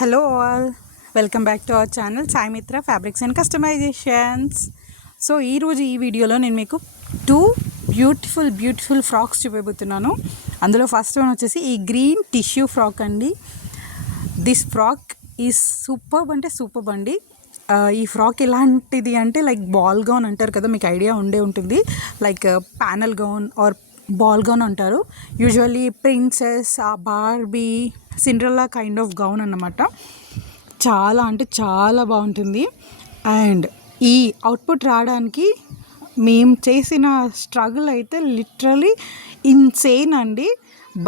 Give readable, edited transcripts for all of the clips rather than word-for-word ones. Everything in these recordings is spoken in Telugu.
Hello all, welcome back to our channel Sai మిత్ర ఫ్యాబ్రిక్స్ అండ్ కస్టమైజేషన్స్. సో ఈరోజు ఈ వీడియోలో నేను మీకు టూ బ్యూటిఫుల్ ఫ్రాక్స్ చూపిస్తున్నాను. అందులో ఫస్ట్ వన్ వచ్చేసి ఈ గ్రీన్ టిష్యూ ఫ్రాక్ అండి. దిస్ ఫ్రాక్ ఈజ్ సూపర్బ్ అంటే సూపర్బ్ అండి. ఈ ఫ్రాక్ ఎలాంటిది అంటే లైక్ బాల్ గౌన్ అంటారు కదా, మీకు ఐడియా ఉండే ఉంటుంది. Like panel gown or ball gown అంటారు. Usually princess, Barbie, Cinderella kind of gown అన్నమాట. చాలా అంటే చాలా బాగుంటుంది. అండ్ ఈ అవుట్పుట్ రావడానికి మేము చేసిన స్ట్రగుల్ అయితే లిటరలీ ఇన్సేన్ అండి.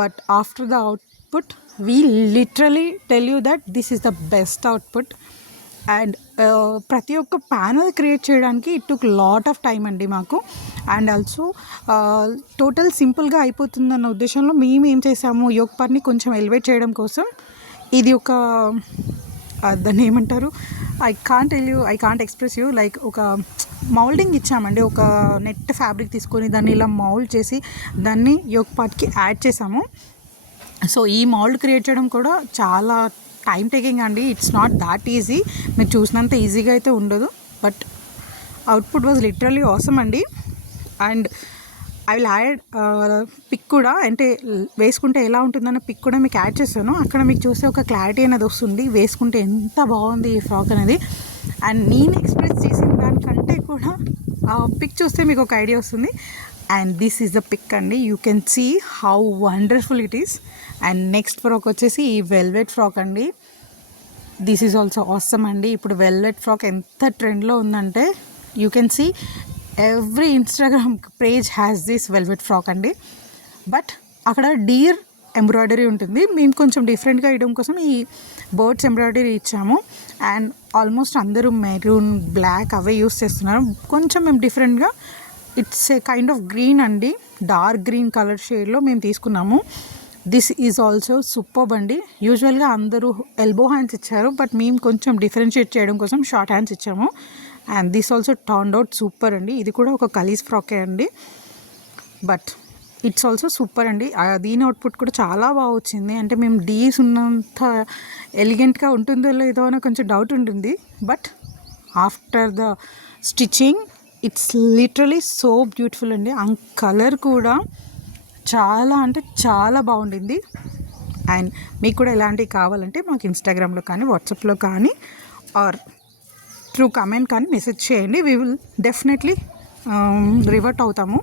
But after the output we literally tell you that this is the best output. And ప్రతి ఒక్క ప్యానల్ క్రియేట్ చేయడానికి it took lot of time అండి మాకు. అండ్ ఆల్సో టోటల్ సింపుల్గా అయిపోతుందన్న ఉద్దేశంలో మేము ఏం చేసాము, యోక్ పార్ట్ని కొంచెం ఎలివేట్ చేయడం కోసం ఇది ఒక దాన్ని ఏమంటారు, I can't express you, like ఒక మౌల్డింగ్ ఇచ్చామండి. ఒక నెట్ ఫ్యాబ్రిక్ తీసుకొని దాన్ని ఇలా మౌల్డ్ చేసి దాన్ని యోక్ పార్ట్కి యాడ్ చేసాము. సో ఈ మౌల్డ్ క్రియేట్ చేయడం కూడా చాలా టైం టేకింగ్ అండి. It's not that easy. మీరు చూసినంత ఈజీగా అయితే ఉండదు. But output was literally awesome అండి. And I will add pic కూడా, అంటే వేసుకుంటే ఎలా ఉంటుందన్న పిక్ కూడా మీకు యాడ్ చేస్తాను. అక్కడ మీకు చూస్తే ఒక క్లారిటీ అనేది వస్తుంది, వేసుకుంటే ఎంత బాగుంది ఈ ఫ్రాక్ అనేది. అండ్ నేను ఎక్స్ప్రెస్ చేసిన దానికంటే కూడా ఆ పిక్ చూస్తే మీకు ఒక ఐడియా వస్తుంది. And this is the pic అండి. You can see how wonderful it is. And next frock వచ్చేసి ఈ వెల్వెట్ ఫ్రాక్ అండి. దిస్ ఈజ్ ఆల్సో ఆసమ్ అండి. ఇప్పుడు వెల్వెట్ ఫ్రాక్ ఎంత ట్రెండ్లో ఉందంటే you can see every Instagram page has this velvet frock అండి. బట్ అక్కడ డీర్ ఎంబ్రాయిడరీ ఉంటుంది. మేము కొంచెం డిఫరెంట్గా ఇవ్వడం కోసం ఈ బర్డ్స్ ఎంబ్రాయిడరీ ఇచ్చాము. అండ్ ఆల్మోస్ట్ అందరూ మెరూన్, బ్లాక్ అవే యూస్ చేస్తున్నారు. కొంచెం మేము డిఫరెంట్గా, it's a kind of green అండి, డార్క్ గ్రీన్ కలర్ షేడ్లో మేము తీసుకున్నాము. దిస్ ఈజ్ ఆల్సో సూపర్బ్ అండి. యూజువల్గా అందరూ ఎల్బో హ్యాండ్స్ ఇచ్చారు, బట్ మేము కొంచెం డిఫరెన్షియేట్ చేయడం కోసం షార్ట్ హ్యాండ్స్ ఇచ్చాము. And this also turned out super అండి. ఇది కూడా ఒక కలీస్ ఫ్రాకే అండి, బట్ ఇట్స్ ఆల్సో సూపర్ అండి. దీని అవుట్పుట్ కూడా చాలా బాగా వచ్చింది. అంటే మేము డీస్ ఉన్నంత ఎలిగెంట్గా ఉంటుందో లేదో అని కొంచెం డౌట్ ఉంటుంది. But after the stitching it's literally so beautiful అండి. ఆ కలర్ కూడా చాలా అంటే చాలా బాగుండింది. అండ్ మీకు కూడా ఎలాంటివి కావాలంటే మాకు ఇన్స్టాగ్రామ్లో కానీ వాట్సాప్లో కానీ ఆర్ త్రూ కమెంట్ కానీ మెసేజ్ చేయండి. వీ విల్ డెఫినెట్లీ రివర్ట్ అవుతాము.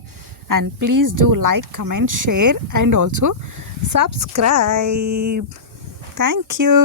And please do like, comment, share and also subscribe. Thank you.